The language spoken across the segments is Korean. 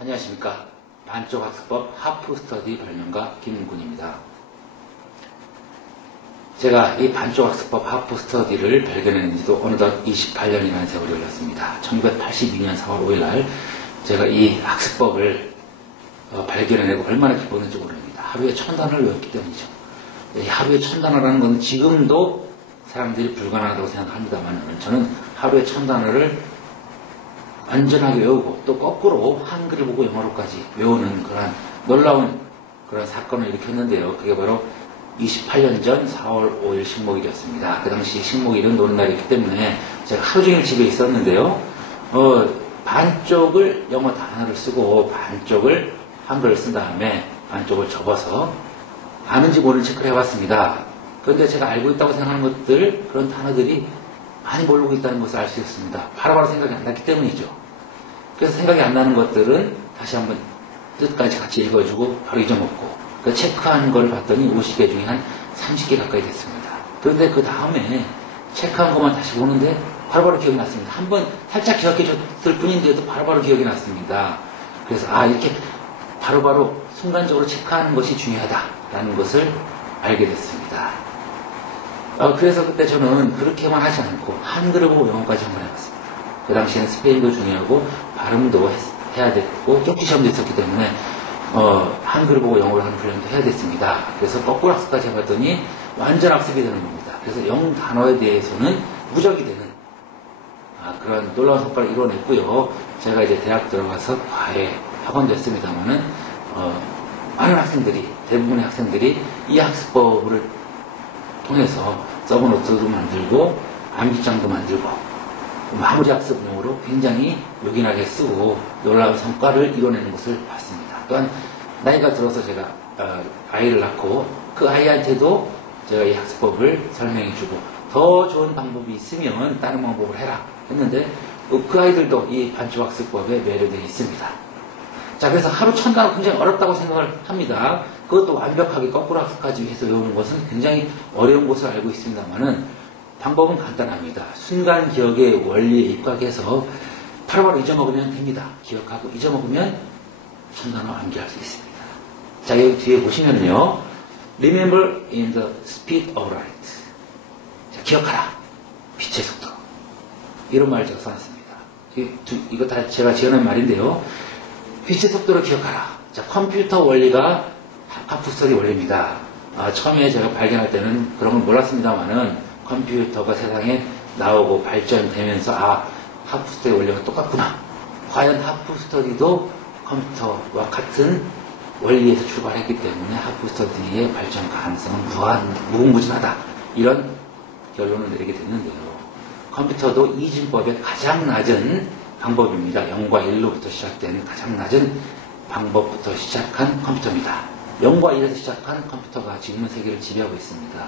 안녕하십니까. 반쪽학습법 하프스터디 발명가 김문군입니다. 제가 이 반쪽학습법 하프스터디를 발견한 지도 어느덧 28년이라는 세월이 흘렀습니다. 1982년 4월 5일날 제가 이 학습법을 발견해내고 얼마나 기뻤는지 모릅니다. 하루에 1000단어를 외웠기 때문이죠. 이 하루에 1000단어라는 건 지금도 사람들이 불가능하다고 생각합니다만 저는 하루에 1000단어를 완전하게 외우고 또 거꾸로 한글을 보고 영어로까지 외우는 그런 놀라운 그런 사건을 일으켰는데요. 그게 바로 28년 전 4월 5일 식목일이었습니다. 그 당시 식목일은 노는 날이기 때문에 제가 하루 종일 집에 있었는데요. 반쪽을 영어 단어를 쓰고 반쪽을 한글을 쓴 다음에 반쪽을 접어서 아는지 모르는지 체크를 해봤습니다. 그런데 제가 알고 있다고 생각하는 것들, 그런 단어들이 많이 모르고 있다는 것을 알 수 있습니다. 바로바로 생각이 안 났기 때문이죠. 그래서 생각이 안 나는 것들은 다시 한번 뜻까지 같이 읽어주고 바로 잊어먹고 그 체크한 걸 봤더니 50개 중에 한 30개 가까이 됐습니다. 그런데 그 다음에 체크한 것만 다시 보는데 바로바로 기억이 났습니다. 한번 살짝 기억해 줬을 뿐인데도 바로바로 기억이 났습니다. 그래서 이렇게 바로바로 순간적으로 체크하는 것이 중요하다라는 것을 알게 됐습니다. 그래서 그때 저는 그렇게만 하지 않고 한글을 보고 영어까지 한번 해봤습니다. 그 당시에는 스페인도 중요하고 발음도 해야 됐고 쪽지 시험도 있었기 때문에 한글을 보고 영어를 하는 훈련도 해야 됐습니다. 그래서 거꾸로 학습까지 해봤더니 완전 학습이 되는 겁니다. 그래서 영 단어에 대해서는 무적이 되는 그런 놀라운 성과를 이뤄냈고요. 제가 이제 대학 들어가서 과외 학원도 했습니다만은 많은 학생들이, 대부분의 학생들이 이 학습법을 통해서 서브노트도 만들고 암기장도 만들고 마무리 학습용으로 굉장히 요긴하게 쓰고 놀라운 성과를 이뤄내는 것을 봤습니다. 또한 나이가 들어서 제가 아이를 낳고 그 아이한테도 제가 이 학습법을 설명해주고 더 좋은 방법이 있으면 다른 방법을 해라 했는데 그 아이들도 이 반쪽학습법에 매료되어 있습니다. 자, 그래서 하루 1000단어 굉장히 어렵다고 생각을 합니다. 그것도 완벽하게 거꾸로 학습까지 해서 외우는 것은 굉장히 어려운 것을 알고 있습니다만은 방법은 간단합니다. 순간 기억의 원리에 입각해서 바로바로 잊어먹으면 됩니다. 기억하고 잊어먹으면 1000단어 암기할 수 있습니다. 자, 여기 뒤에 보시면요. Remember in the speed of light. 자, 기억하라. 빛의 속도. 이런 말을 제가 써놨습니다. 이거 다 제가 지어낸 말인데요. 빛의 속도를 기억하라. 자, 컴퓨터 원리가 하프스터디 원리입니다. 처음에 제가 발견할 때는 그런 걸 몰랐습니다만은 컴퓨터가 세상에 나오고 발전되면서 하프스터디 원리가 똑같구나. 과연 하프스터디도 컴퓨터와 같은 원리에서 출발했기 때문에 하프스터디의 발전 가능성은 무궁무진하다. 이런 결론을 내리게 됐는데요. 컴퓨터도 이진법의 가장 낮은 방법입니다. 0과 1로부터 시작된 가장 낮은 방법부터 시작한 컴퓨터입니다. 0과 1에서 시작한 컴퓨터가 지금의 세계를 지배하고 있습니다.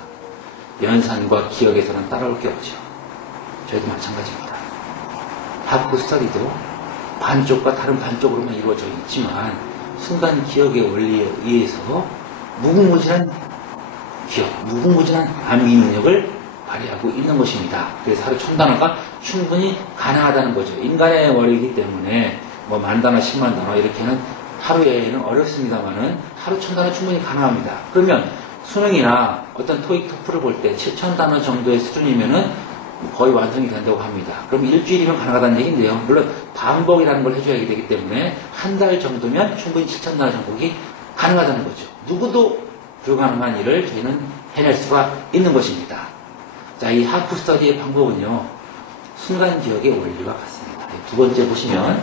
연산과 기억에서는 따라올 게 없죠. 저희도 마찬가지입니다. 하프스터디도 반쪽과 다른 반쪽으로만 이루어져 있지만 순간 기억의 원리에 의해서 무궁무진한 기억, 무궁무진한 암기 능력을 발휘하고 있는 것입니다. 그래서 하루 1000단어가 충분히 가능하다는 거죠. 인간의 원리이기 때문에 10,000단어, 100,000단어 이렇게는 하루에는 어렵습니다만은 하루 1000단어 충분히 가능합니다. 그러면 수능이나 어떤 토익 토플을 볼 때 7000단어 정도의 수준이면은 거의 완성이 된다고 합니다. 그럼 일주일이면 가능하다는 얘기인데요. 물론 반복이라는 걸 해줘야 되기 때문에 한 달 정도면 충분히 7000단어 정복이 가능하다는 거죠. 누구도 불가능한 일을 저희는 해낼 수가 있는 것입니다. 자, 이 하프스터디의 방법은요. 순간 기억의 원리와 같습니다. 두 번째 보시면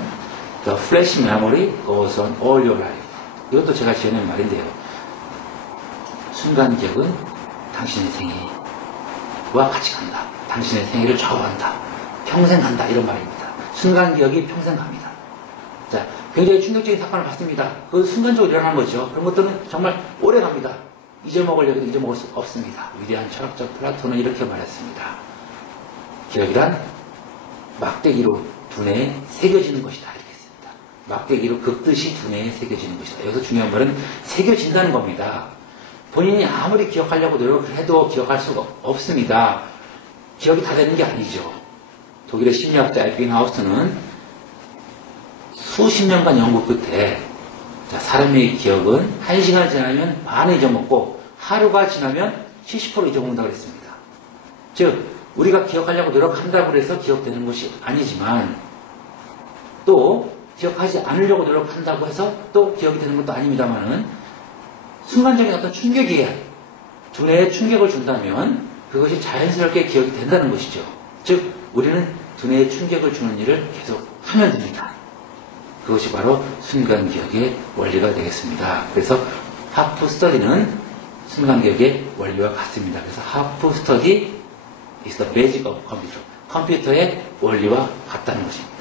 The flash memory goes on all your life. 이것도 제가 지어낸 말인데요. 순간 기억은 당신의 생애와 같이 간다. 당신의 생애를 좌우한다. 평생 간다. 이런 말입니다. 순간 기억이 평생 갑니다. 자, 굉장히 충격적인 사건을 봤습니다. 그 순간적으로 일어난 거죠. 그런 것들은 정말 오래 갑니다. 잊어먹으려고 해도 잊어먹을 수 없습니다. 위대한 철학자 플라톤은 이렇게 말했습니다. 기억이란 막대기로 두뇌에 새겨지는 것이다. 이렇게 했습니다. 막대기로 긋듯이 두뇌에 새겨지는 것이다. 여기서 중요한 말은 새겨진다는 겁니다. 본인이 아무리 기억하려고 노력을 해도 기억할 수가 없습니다. 기억이 다 되는 게 아니죠. 독일의 심리학자 에비겐하우스는 수십 년간 연구 끝에 사람의 기억은 1시간 지나면 반을 잊어먹고 하루가 지나면 70% 잊어먹는다고 그랬습니다. 즉 우리가 기억하려고 노력한다고 해서 기억되는 것이 아니지만 또 기억하지 않으려고 노력한다고 해서 또 기억이 되는 것도 아닙니다만은 순간적인 어떤 충격이에 두뇌에 충격을 준다면 그것이 자연스럽게 기억이 된다는 것이죠. 즉 우리는 두뇌에 충격을 주는 일을 계속 하면 됩니다. 그것이 바로 순간기억의 원리가 되겠습니다. 그래서 하프 스터디는 순간기억의 원리와 같습니다. 그래서 하프 스터디 is the basic of computer. 컴퓨터의 원리와 같다는 것입니다.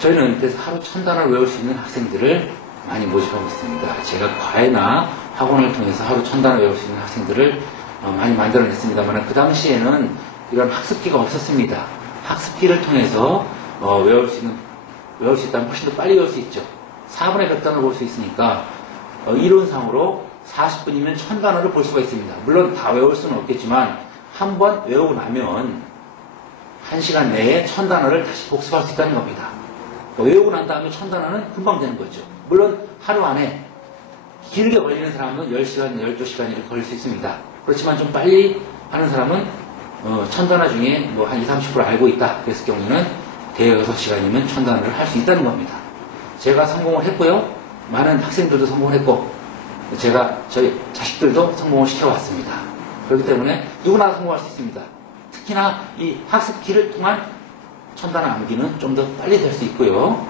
저희는 그래서 하루 1000단어를 외울 수 있는 학생들을 많이 모집하고 있습니다. 제가 과외나 학원을 통해서 하루 1000단어 외울 수 있는 학생들을 많이 만들어냈습니다만 그 당시에는 이런 학습기가 없었습니다. 학습기를 통해서 외울 수 있다면 훨씬 더 빨리 외울 수 있죠. 4분의 100단어를 볼 수 있으니까 이론상으로 40분이면 1000단어를 볼 수가 있습니다. 물론 다 외울 수는 없겠지만 한 번 외우고 나면 1시간 내에 1000단어를 다시 복습할 수 있다는 겁니다. 외우고 난 다음에 1000단어는 금방 되는 거죠. 물론 하루 안에 길게 걸리는 사람은 10시간, 12시간 이렇게 걸릴 수 있습니다. 그렇지만 좀 빨리 하는 사람은 1000단어 중에 뭐 한 20, 30% 알고 있다. 그랬을 경우에는 대여섯 6시간이면 1000단어를 할 수 있다는 겁니다. 제가 성공을 했고요. 많은 학생들도 성공을 했고 제가 저희 자식들도 성공을 시켜왔습니다. 그렇기 때문에 누구나 성공할 수 있습니다. 특히나 이 학습기를 통한 1000단어 암기는 좀 더 빨리 될 수 있고요.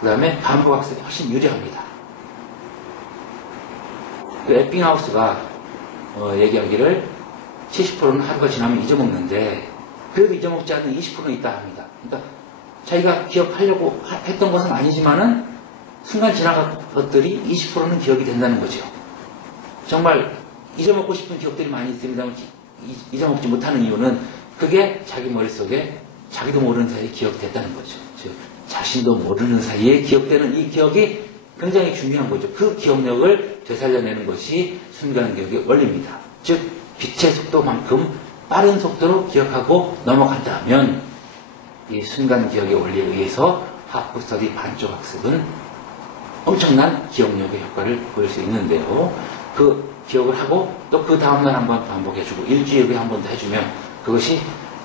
그 다음에 반복 학습이 훨씬 유리합니다. 그 에핑하우스가 얘기하기를 70%는 하루가 지나면 잊어먹는데 그래도 잊어먹지 않는 20%는 있다 합니다. 그러니까 자기가 기억하려고 했던 것은 아니지만은 순간 지나간 것들이 20%는 기억이 된다는 거죠. 정말 잊어먹고 싶은 기억들이 많이 있습니다만 잊어먹지 못하는 이유는 그게 자기 머릿속에 자기도 모르는 사이에 기억됐다는 거죠. 즉 자신도 모르는 사이에 기억되는 이 기억이 굉장히 중요한 거죠. 그 기억력을 되살려내는 것이 순간기억의 원리입니다. 즉 빛의 속도만큼 빠른 속도로 기억하고 넘어간다면 이 순간기억의 원리에 의해서 하프 스터디 반쪽 학습은 엄청난 기억력의 효과를 보일 수 있는데요. 그 기억을 하고 또 그 다음날 한번 반복해주고 일주일에 한 번 더 해주면 그것이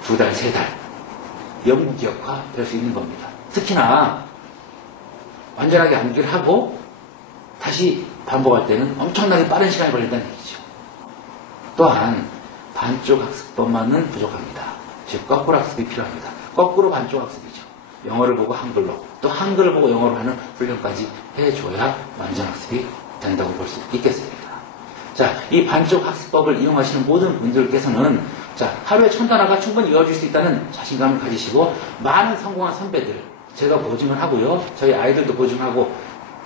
2달, 3달 영구기억화 될 수 있는 겁니다. 특히나 완전하게 암기를 하고 다시 반복할 때는 엄청나게 빠른 시간이 걸린다는 얘기죠. 또한 반쪽 학습법만은 부족합니다. 즉 거꾸로 학습이 필요합니다. 거꾸로 반쪽 학습이죠. 영어를 보고 한글로 또 한글을 보고 영어로 하는 훈련까지 해줘야 완전 학습이 된다고 볼 수 있겠습니다. 자, 이 반쪽 학습법을 이용하시는 모든 분들께서는 자, 하루에 1000단어가 충분히 이어질 수 있다는 자신감을 가지시고 많은 성공한 선배들 제가 보증을 하고요. 저희 아이들도 보증하고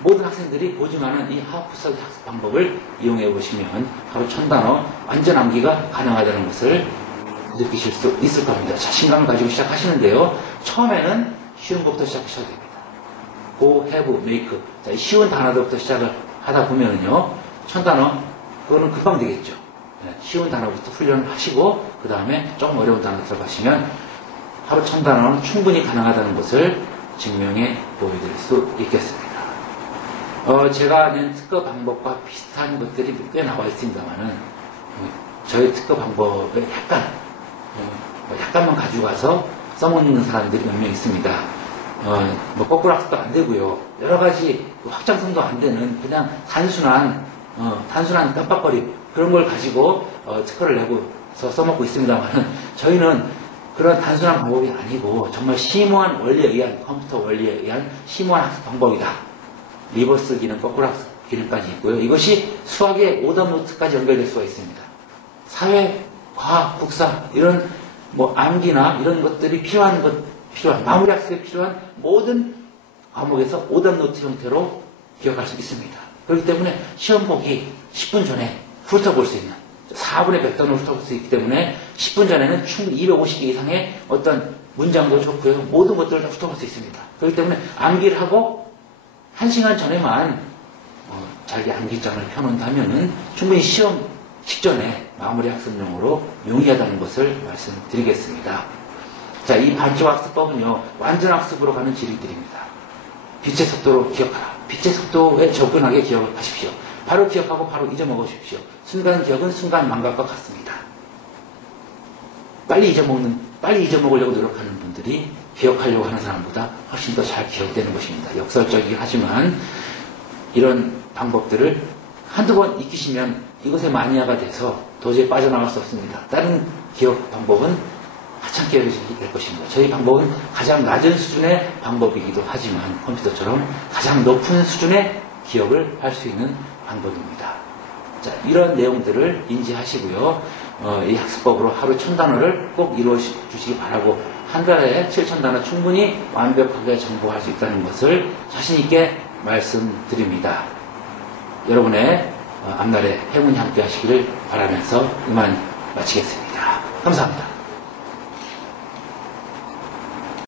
모든 학생들이 보증하는 이 하프 스터디 학습 방법을 이용해 보시면 하루 1000단어 완전 암기가 가능하다는 것을 느끼실 수 있을 겁니다. 자신감을 가지고 시작하시는데요. 처음에는 쉬운 것부터 시작하셔야 됩니다. go, have, make. 자, 쉬운 단어들부터 시작을 하다 보면은요. 1000단어, 그거는 금방 되겠죠. 쉬운 단어부터 훈련을 하시고, 그 다음에 조금 어려운 단어 들어가시면 하루 1000단어는 충분히 가능하다는 것을 증명해 보여드릴 수 있겠습니다. 제가 낸 특허 방법과 비슷한 것들이 꽤 나와 있습니다만은, 저희 특허 방법에 약간만 가지고 가서 써먹는 사람들이 몇 명 있습니다. 뭐 거꾸로 학습도 안 되고요. 여러 가지 확장성도 안 되는 그냥 단순한 깜빡거림 그런 걸 가지고 특허를 내고서 써먹고 있습니다만은 저희는 그런 단순한 방법이 아니고 정말 심오한 원리에 의한 컴퓨터 원리에 의한 심오한 학습 방법이다. 리버스 기능, 거꾸로 학습 기능까지 있고요. 이것이 수학의 오답 노트까지 연결될 수가 있습니다. 사회, 과학, 국사 이런 뭐 암기나 이런 것들이 필요한 마무리 학습에 필요한 모든 과목에서 오답 노트 형태로 기억할 수 있습니다. 그렇기 때문에 시험 보기 10분 전에 훑어볼 수 있는 4분의 100단을 훑어볼 수 있기 때문에 10분 전에는 충분히 250개 이상의 어떤 문장도 좋고요. 모든 것들을 다 훑어볼 수 있습니다. 그렇기 때문에 암기를 하고 1시간 전에만 자기 암기장을 펴놓는다면 충분히 시험 직전에 마무리 학습용으로 용이하다는 것을 말씀드리겠습니다. 자, 이 반쪽 학습법은요, 완전 학습으로 가는 지름길입니다. 빛의 속도로 기억하라. 빛의 속도에 접근하게 기억하십시오. 바로 기억하고 바로 잊어먹으십시오. 순간 기억은 순간 망각과 같습니다. 빨리 잊어먹으려고 노력하는 분들이 기억하려고 하는 사람보다 훨씬 더 잘 기억되는 것입니다. 역설적이긴 하지만 이런 방법들을 한두 번 익히시면 이것의 마니아가 돼서 도저히 빠져나갈 수 없습니다. 다른 기억 방법은 하찮게 여겨지게 될 것입니다. 저희 방법은 가장 낮은 수준의 방법이기도 하지만 컴퓨터처럼 가장 높은 수준의 기억을 할 수 있는 방법입니다. 자, 이런 내용들을 인지하시고요. 이 학습법으로 하루 1000단어를 꼭 이루어 주시기 바라고, 한 달에 7000단어 충분히 완벽하게 정복할 수 있다는 것을 자신있게 말씀드립니다. 여러분의 앞날에 행운이 함께 하시기를 바라면서 이만 마치겠습니다. 감사합니다.